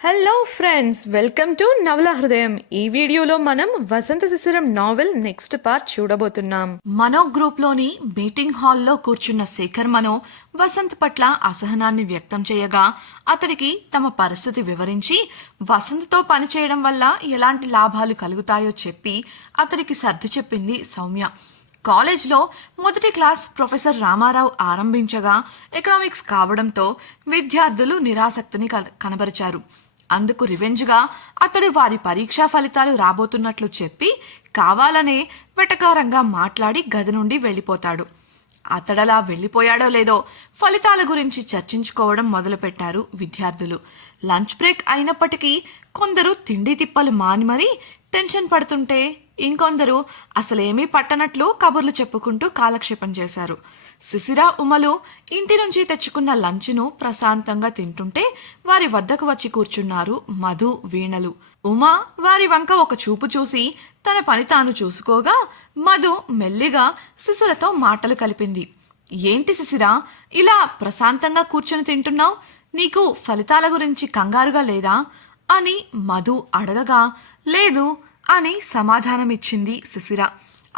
Hello friends, welcome to నవల హృదయం. ఈ వీడియోలో మనం వసంత శిశిరం నావెల్ నెక్స్ట్ పార్ట్ చూడబోతున్నాం. మనో గ్రూప్లోని మీటింగ్ హాల్లో కూర్చున్న శేఖర్ మనో వసంత్ పట్ల అసహనాన్ని వ్యక్తం చేయగా అతడికి తమ పరిస్థితి వివరించి వసంత్తో పనిచేయడం వల్ల ఎలాంటి లాభాలు కలుగుతాయో చెప్పి అతడికి సర్ది చెప్పింది సౌమ్య. కాలేజ్లో మొదటి క్లాస్ ప్రొఫెసర్ రామారావు ఆరంభించగా ఎకనామిక్స్ కావడంతో విద్యార్థులు నిరాసక్తిని కనబరిచారు. అందుకు రివెంజ్గా అతడు వారి పరీక్షా ఫలితాలు రాబోతున్నట్లు చెప్పి కావాలనే వెటకారంగా మాట్లాడి గది నుండి వెళ్ళిపోతాడు. అతడలా వెళ్ళిపోయాడో లేదో ఫలితాల గురించి చర్చించుకోవడం మొదలుపెట్టారు విద్యార్థులు. లంచ్ బ్రేక్ అయినప్పటికీ కొందరు తిండి తిప్పలు మాని మరీ టెన్షన్ పడుతుంటే ఇంకొందరు అసలేమీ పట్టనట్లు కబుర్లు చెప్పుకుంటూ కాలక్షేపం చేశారు. శిశిర, ఉమలు ఇంటి నుంచి తెచ్చుకున్న లంచ్ను ప్రశాంతంగా తింటుంటే వారి వద్దకు వచ్చి కూర్చున్నారు మధు, వీణలు. ఉమ వారి వంక ఒక చూపు చూసి తన పని తాను చూసుకోగా మధు మెల్లిగా శిశిరతో మాటలు కలిపింది. ఏంటి శిశిర, ఇలా ప్రశాంతంగా కూర్చొని తింటున్నావు? నీకు ఫలితాల గురించి కంగారుగా లేదా అని మధు అడగగా లేదు అని సమాధానమిచ్చింది శిశిర.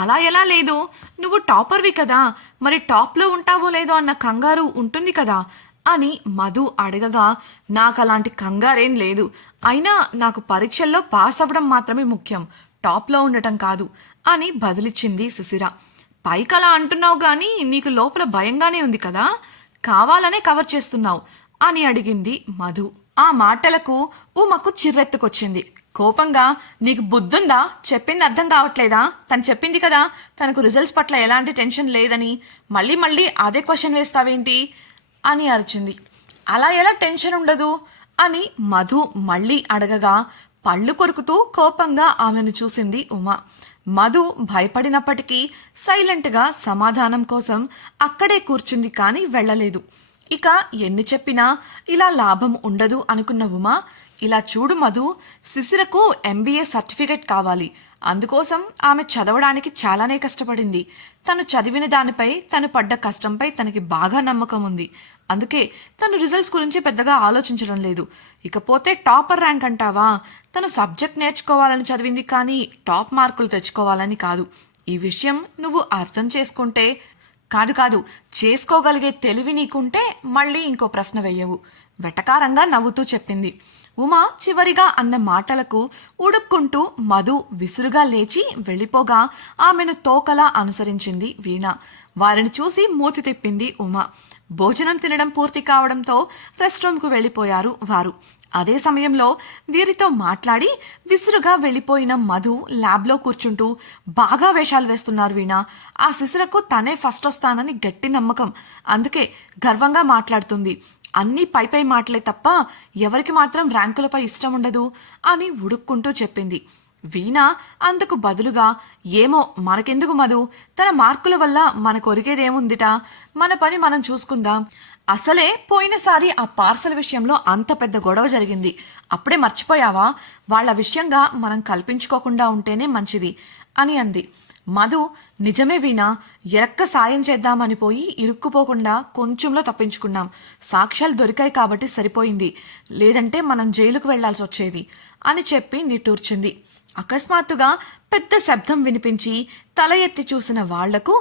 అలా ఎలా లేదు? నువ్వు టాపర్వి కదా, మరి టాప్లో ఉంటావో లేదో అన్న కంగారు ఉంటుంది కదా అని మధు అడగగా నాకు అలాంటి కంగారేం లేదు. అయినా నాకు పరీక్షల్లో పాస్ అవ్వడం మాత్రమే ముఖ్యం, టాప్లో ఉండటం కాదు అని బదులిచ్చింది శిశిర. పైకలా అంటున్నావు గాని నీకు లోపల భయంగానే ఉంది కదా, కావాలనే కవర్ చేస్తున్నావు అని అడిగింది మధు. ఆ మాటలకు ఉమకు చిర్రెత్తుకొచ్చింది. కోపంగా, నీకు బుద్ధుందా? చెప్పింది అర్థం కావట్లేదా? తను చెప్పింది కదా తనకు రిజల్ట్స్ పట్ల ఎలాంటి టెన్షన్ లేదని, మళ్ళీ మళ్ళీ అదే క్వశ్చన్ వేస్తావేంటి అని అరిచింది. అలా ఎలా టెన్షన్ ఉండదు అని మధు మళ్ళీ అడగగా పళ్ళు కొరుకుతూ కోపంగా ఆమెను చూసింది ఉమ. మధు భయపడినప్పటికీ సైలెంట్గా సమాధానం కోసం అక్కడే కూర్చుంది కానీ వెళ్ళలేదు. ఇక ఎన్ని చెప్పినా ఇలా లాభం ఉండదు అనుకున్న ఉమ, ఇలా చూడు మధు, శిశిరకు MBA సర్టిఫికెట్ కావాలి. అందుకోసం ఆమె చదవడానికి చాలానే కష్టపడింది. తను చదివిన దానిపై, తను పడ్డ కష్టంపై తనకి బాగా నమ్మకం ఉంది. అందుకే తను రిజల్ట్స్ గురించి పెద్దగా ఆలోచించడం లేదు. ఇకపోతే టాపర్ ర్యాంక్ అంటావా? తను సబ్జెక్ట్ నేర్చుకోవాలని చదివింది కానీ టాప్ మార్కులు తెచ్చుకోవాలని కాదు. ఈ విషయం నువ్వు అర్థం చేసుకుంటే కాదు చేసుకోగలిగే తెలివి నీకుంటే మళ్ళీ ఇంకో ప్రశ్న వెయ్యవు వెటకారంగా నవ్వుతూ చెప్పింది. ఉమా చివరిగా అన్న మాటలకు ఉడుక్కుంటూ మధు విసురుగా లేచి వెళ్ళిపోగా ఆమెను తోకలా అనుసరించింది వీణ. వారిని చూసి మూతి తిప్పింది ఉమ. భోజనం తినడం పూర్తి కావడంతో రెస్ట్ రూమ్కు వెళ్ళిపోయారు వారు. అదే సమయంలో వీరితో మాట్లాడి విసురుగా వెళ్ళిపోయిన మధు ల్యాబ్లో కూర్చుంటూ బాగా వేషాలు వేస్తున్నారు వీణ. ఆ శిశిరకు తనే ఫస్ట్ వస్తానని గట్టి నమ్మకం, అందుకే గర్వంగా మాట్లాడుతుంది. అన్నీ పై మాటలే తప్ప ఎవరికి మాత్రం ర్యాంకులపై ఇష్టం ఉండదు అని ఉడుక్కుంటూ చెప్పింది. వీణ అందుకు బదులుగా, ఏమో మనకెందుకు మధు, తన మార్కుల వల్ల మనకు ఒరిగేదేముందిట, మన పని మనం చూసుకుందాం. అసలే పోయినసారి ఆ పార్సల్ విషయంలో అంత పెద్ద గొడవ జరిగింది, అప్పుడే మర్చిపోయావా? వాళ్ళ విషయంగా మనం కల్పించుకోకుండా ఉంటేనే మంచిది అని అంది. మధు, నిజమే వీణ, ఎరక్క సాయం చేద్దామని పోయి ఇరుక్కుపోకుండా కొంచెంలో తప్పించుకున్నాం. సాక్ష్యాలు దొరికాయి కాబట్టి సరిపోయింది, లేదంటే మనం జైలుకు వెళ్లాల్సి వచ్చేది అని చెప్పి నిట్టూర్చింది. అకస్మాత్తుగా పెద్ద శబ్దం వినిపించి తల ఎత్తి చూసిన వాళ్లకు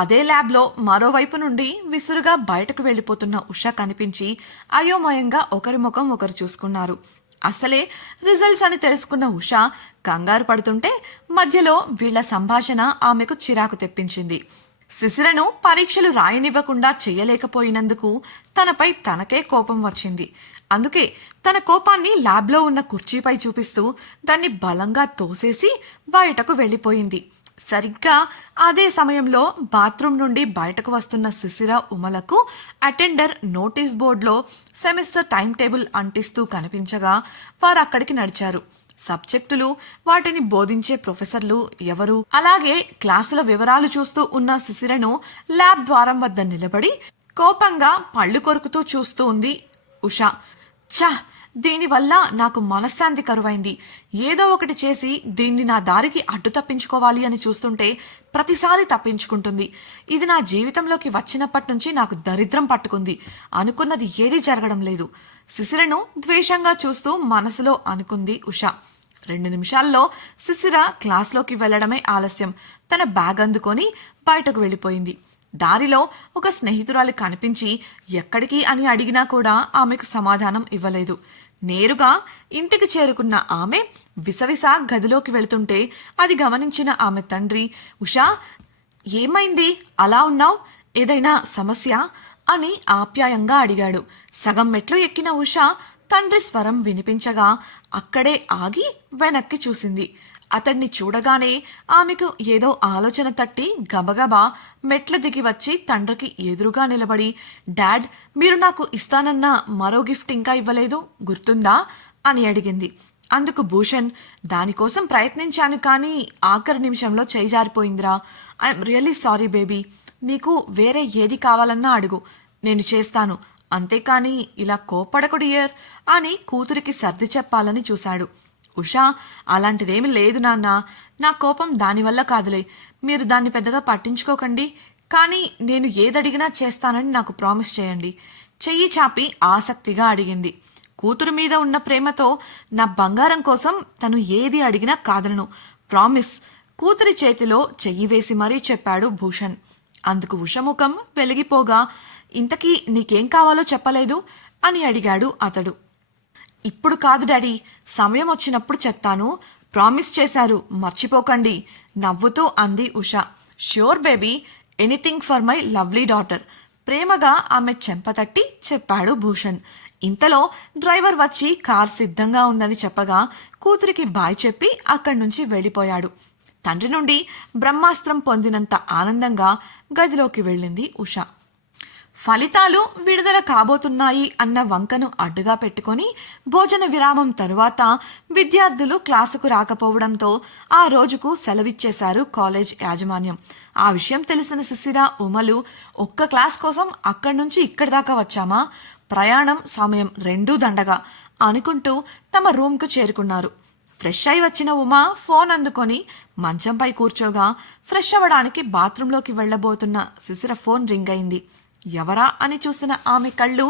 అదే ల్యాబ్లో మరోవైపు నుండి విసురుగా బయటకు వెళ్ళిపోతున్న ఉష కనిపించి అయోమయంగా ఒకరి ముఖం ఒకరు చూసుకున్నారు. అసలే రిజల్ట్స్ అని తెలుసుకున్న ఉష కంగారు పడుతుంటే మధ్యలో వీళ్ల సంభాషణ ఆమెకు చిరాకు తెప్పించింది. శిశిరను పరీక్షలు రాయనివ్వకుండా చెయ్యలేకపోయినందుకు తనపై తనకే కోపం వచ్చింది. అందుకే తన కోపాన్ని ల్యాబ్లో ఉన్న కుర్చీపై చూపిస్తూ దాన్ని బలంగా తోసేసి బయటకు వెళ్ళిపోయింది. సరిగ్గా అదే సమయంలో బాత్రూమ్ నుండి బయటకు వస్తున్న శిశిర, ఉమలకు అటెండర్ నోటీస్ బోర్డులో సెమిస్టర్ టైం టేబుల్ అంటిస్తూ కనిపించగా వారు అక్కడికి నడిచారు. సబ్జెక్టులు, వాటిని బోధించే ప్రొఫెసర్లు ఎవరు, అలాగే క్లాసుల వివరాలు చూస్తూ ఉన్న శిశిరను ల్యాబ్ ద్వారం వద్ద నిలబడి కోపంగా పళ్ళు కొరుకుతూ చూస్తూ ఉంది ఉష. ఛ, దీనివల్ల నాకు మనశ్శాంతి కరువైంది. ఏదో ఒకటి చేసి దీన్ని నా దారికి అడ్డు తప్పించుకోవాలి అని చూస్తుంటే ప్రతిసారి తప్పించుకుంటుంది. ఇది నా జీవితంలోకి వచ్చినప్పటి నుంచి నాకు దరిద్రం పట్టుకుంది. అనుకున్నది ఏదీ జరగడం లేదు. శిశిరను ద్వేషంగా చూస్తూ మనసులో అనుకుంది ఉష. 2 నిమిషాల్లో శిశిర క్లాస్లోకి వెళ్లడమే ఆలస్యం. తన బ్యాగ్ అందుకొని బయటకు వెళ్ళిపోయింది. దారిలో ఒక స్నేహితురాలు కనిపించి ఎక్కడికి అని అడిగినా కూడా ఆమెకు సమాధానం ఇవ్వలేదు. నేరుగా ఇంటికి చేరుకున్న ఆమె విసవిస గదిలోకి వెళుతుంటే అది గమనించిన ఆమె తండ్రి, ఉషా ఏమైంది, అలా ఉన్నావ్, ఏదైనా సమస్య అని ఆప్యాయంగా అడిగాడు. సగం మెట్లు ఎక్కిన ఉష తండ్రి స్వరం వినిపించగా అక్కడే ఆగి వెనక్కి చూసింది. అతన్ని చూడగానే ఆమెకు ఏదో ఆలోచన తట్టి గబగబా మెట్లు దిగి వచ్చి తండ్రికి ఎదురుగా నిలబడి, డాడ్, మీరు నాకు ఇస్తానన్న మరో గిఫ్ట్ ఇంకా ఇవ్వలేదు, గుర్తుందా అని అడిగింది. అందుకు భూషణ్, దానికోసం ప్రయత్నించాను కానీ ఆఖరి నిమిషంలో చేయి జారిపోయిందిరా. I'm really sorry baby. నీకు వేరే ఏది కావాలన్నా అడుగు, నేను చేస్తాను. అంతేకాని ఇలా కోపడకు డియర్ అని కూతురికి సర్ది చెప్పాలని చూశాడు. ఉషా, అలాంటిదేమి లేదు నాన్న, నా కోపం దానివల్ల కాదులే, మీరు దాన్ని పెద్దగా పట్టించుకోకండి. కానీ నేను ఏదడిగినా చేస్తానని నాకు ప్రామిస్ చేయండి. చెయ్యి చాపి ఆసక్తిగా అడిగింది. కూతురు మీద ఉన్న ప్రేమతో నా బంగారం కోసం తను ఏది అడిగినా కాదనను, ప్రామిస్. కూతురి చేతిలో చెయ్యి వేసి మరీ చెప్పాడు భూషణ్. అందుకు ఉషముఖం వెలిగిపోగా, ఇంతకీ నీకేం కావాలో చెప్పలేదు అని అడిగాడు అతడు. ఇప్పుడు కాదు డాడీ, సమయం వచ్చినప్పుడు చెప్తాను, ప్రామిస్ చేశారు, మర్చిపోకండి నవ్వుతూ అంది Usha. Sure baby, anything for my lovely daughter ప్రేమగా ఆమె చెంపతట్టి చెప్పాడు భూషణ్. ఇంతలో డ్రైవర్ వచ్చి కార్ సిద్ధంగా ఉందని చెప్పగా కూతురికి బాయ్ చెప్పి అక్కడి నుంచి వెళ్ళిపోయాడు. తండ్రి నుండి బ్రహ్మాస్త్రం పొందినంత ఆనందంగా గదిలోకి వెళ్ళింది ఉష. ఫలితాలు విడుదల కాబోతున్నాయి అన్న వంకను అడ్డుగా పెట్టుకొని భోజన విరామం తరువాత విద్యార్థులు క్లాసుకు రాకపోవడంతో ఆ రోజుకు సెలవిచ్చేశారు కాలేజ్ యాజమాన్యం. ఆ విషయం తెలిసిన శిశిర, ఉమలు ఒక్క క్లాస్ కోసం అక్కడి నుంచి ఇక్కడి దాకా వచ్చామా, ప్రయాణం సమయం 2 దండగా అనుకుంటూ తమ రూమ్కు చేరుకున్నారు. ఫ్రెష్ అయి వచ్చిన ఉమా ఫోన్ అందుకొని మంచంపై కూర్చోగా ఫ్రెష్ అవ్వడానికి బాత్రూంలోకి వెళ్లబోతున్న శిశిర ఫోన్ రింగ్ అయింది. ఎవరా అని చూసిన ఆమె కళ్ళు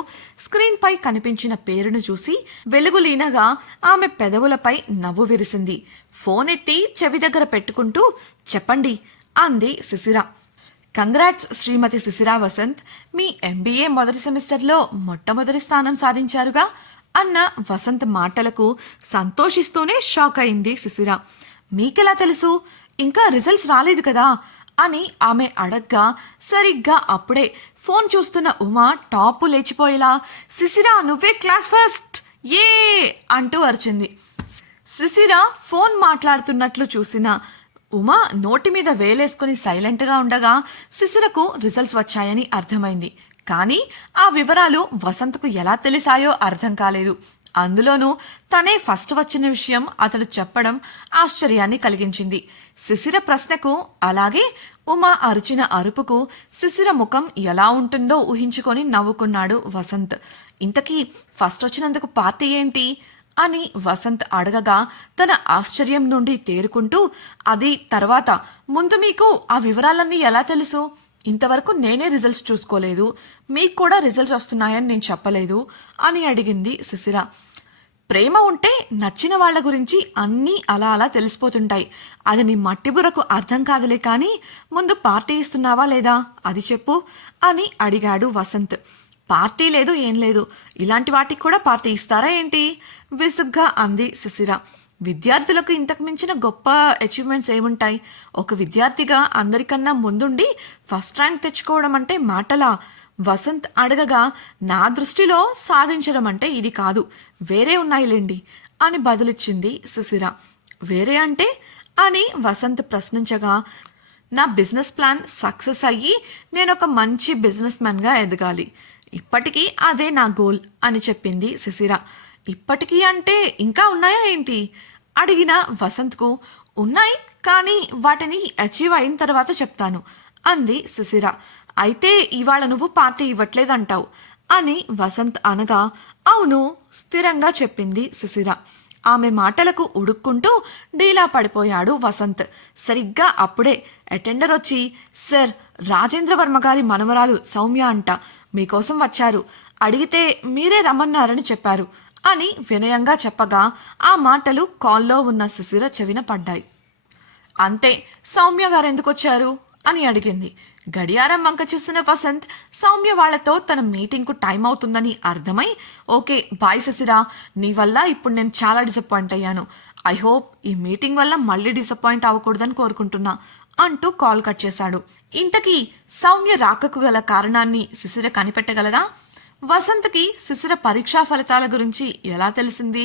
స్క్రీన్ పై కనిపించిన పేరును చూసి వెలుగులీనగా ఆమె పెదవులపై నవ్వు విరిసింది. ఫోన్ ఎత్తి చెవి దగ్గర పెట్టుకుంటూ, చెప్పండి అంది శిశిర. కంగ్రాట్స్ శ్రీమతి శిశిరా వసంత్, మీ MBA మొదటి సెమిస్టర్లో మొట్టమొదటి స్థానం సాధించారుగా అన్న వసంత్ మాటలకు సంతోషిస్తూనే షాక్ అయింది శిశిర. మీకెలా తెలుసు, ఇంకా రిజల్ట్స్ రాలేదు కదా అని ఆమె అడగ్గా సరిగ్గా అప్పుడే ఫోన్ చూస్తున్న ఉమా టాపు లేచిపోయేలా, శిశిరా నువ్వే క్లాస్ ఫస్ట్, ఏ అంటూ అరిచింది. శిశిర ఫోన్ మాట్లాడుతున్నట్లు చూసిన ఉమా నోటి మీద వేలేసుకుని సైలెంట్గా ఉండగా శిశిరకు రిజల్ట్స్ వచ్చాయని అర్థమైంది. కానీ ఆ వివరాలు వసంత్కు ఎలా తెలిసాయో అర్థం కాలేదు. అందులోనూ తనే ఫస్ట్ వచ్చిన విషయం అతడు చెప్పడం ఆశ్చర్యాన్ని కలిగించింది. శిశిర ప్రశ్నకు అలాగే ఉమా అరిచిన అరుపుకు శిశిర ముఖం ఎలా ఉంటుందో ఊహించుకొని నవ్వుకున్నాడు వసంత్. ఇంతకీ ఫస్ట్ వచ్చినందుకు పార్టీ ఏంటి అని వసంత్ అడగగా తన ఆశ్చర్యం నుండి తేరుకుంటూ, అది తర్వాత, ముందు మీకు ఆ వివరాలన్నీ ఎలా తెలుసు, ఇంతవరకు నేనే రిజల్ట్స్ చూసుకోలేదు, మీకు కూడా రిజల్ట్స్ వస్తున్నాయని నేను చెప్పలేదు అని అడిగింది శిశిర. ప్రేమ ఉంటే నచ్చిన వాళ్ల గురించి అన్నీ అలా అలా తెలిసిపోతుంటాయి. అది నీ మట్టిబురకు అర్థం కాదులే, కానీ ముందు పార్టీ ఇస్తున్నావా లేదా అది చెప్పు అని అడిగాడు వసంత్. పార్టీ లేదు, ఏం లేదు, ఇలాంటి వాటికి కూడా పార్టీ ఇస్తారా ఏంటి విసుగ్గా అంది శిశిర. విద్యార్థులకు ఇంతకు మించిన గొప్ప అచీవ్మెంట్స్ ఏముంటాయి? ఒక విద్యార్థిగా అందరికన్నా ముందుండి ఫస్ట్ ర్యాంక్ తెచ్చుకోవడం అంటే మాటలా? వసంత్ అడగగా, నా దృష్టిలో సాధించడం అంటే ఇది కాదు, వేరే ఉన్నాయిలేండి అని బదులిచ్చింది శిశిర. వేరే అంటే అని వసంత్ ప్రశ్నించగా, నా బిజినెస్ ప్లాన్ సక్సెస్ అయ్యి నేను ఒక మంచి బిజినెస్ మ్యాన్గా ఎదగాలి, ఇప్పటికీ అదే నా గోల్ అని చెప్పింది శిశిర. ఇప్పటికీ అంటే ఇంకా ఉన్నాయా ఏంటి అడిగిన వసంత్కు, ఉన్నాయి, కానీ వాటిని అచీవ్ అయిన తర్వాత చెప్తాను అంది శిశిర. అయితే ఇవాళ నువ్వు పార్టీ ఇవ్వట్లేదంటావు అని వసంత్ అనగా అవును స్థిరంగా చెప్పింది శిశిర. ఆమె మాటలకు ఉడుక్కుంటూ డీలా పడిపోయాడు వసంత్. సరిగ్గా అప్పుడే అటెండర్ వచ్చి, సార్, రాజేంద్రవర్మ గారి మనవరాలు సౌమ్య అంట మీకోసం వచ్చారు, అడిగితే మీరే రమ్మన్నారని చెప్పారు అని వినయంగా చెప్పగా ఆ మాటలు కాల్లో ఉన్న శిశిర చెవిన పడ్డాయి. అంతే, సౌమ్య గారు ఎందుకొచ్చారు అని అడిగింది. గడియారం వంక చూసిన వసంత్ సౌమ్య వాళ్లతో తన మీటింగ్కు టైం అవుతుందని అర్థమై, ఓకే బాయ్ శశిరా, నీ వల్ల ఇప్పుడు నేను చాలా డిసప్పాయింట్ అయ్యాను. ఐ హోప్ ఈ మీటింగ్ వల్ల మళ్ళీ డిసప్పాయింట్ అవ్వకూడదని కోరుకుంటున్నా అంటూ కాల్ కట్ చేశాడు. ఇంతకీ సౌమ్య రాకకు గల కారణాన్ని శిశిర కనిపెట్టగలదా? వసంత్కి శిశిర పరీక్షా ఫలితాల గురించి ఎలా తెలిసింది?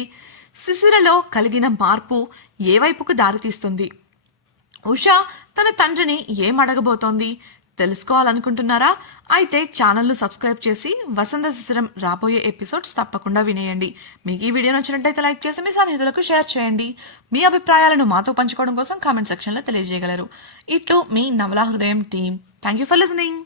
శిశిరలో కలిగిన మార్పు ఏ వైపుకు దారితీస్తుంది? ఉషా తన తండ్రిని ఏం అడగబోతోంది తెలుసుకోవాలనుకుంటున్నారా? అయితే ఛానల్ను సబ్స్క్రైబ్ చేసి వసంత శిశిరం రాబోయే ఎపిసోడ్స్ తప్పకుండా వినేయండి. మీకు ఈ వీడియో నచ్చినట్టయితే లైక్ చేసి మీ సన్నిహితులకు షేర్ చేయండి. మీ అభిప్రాయాలను మాతో పంచుకోవడం కోసం కామెంట్ సెక్షన్లో తెలియజేయగలరు. ఇట్లు మీ నవలా హృదయం team. Thank you for listening.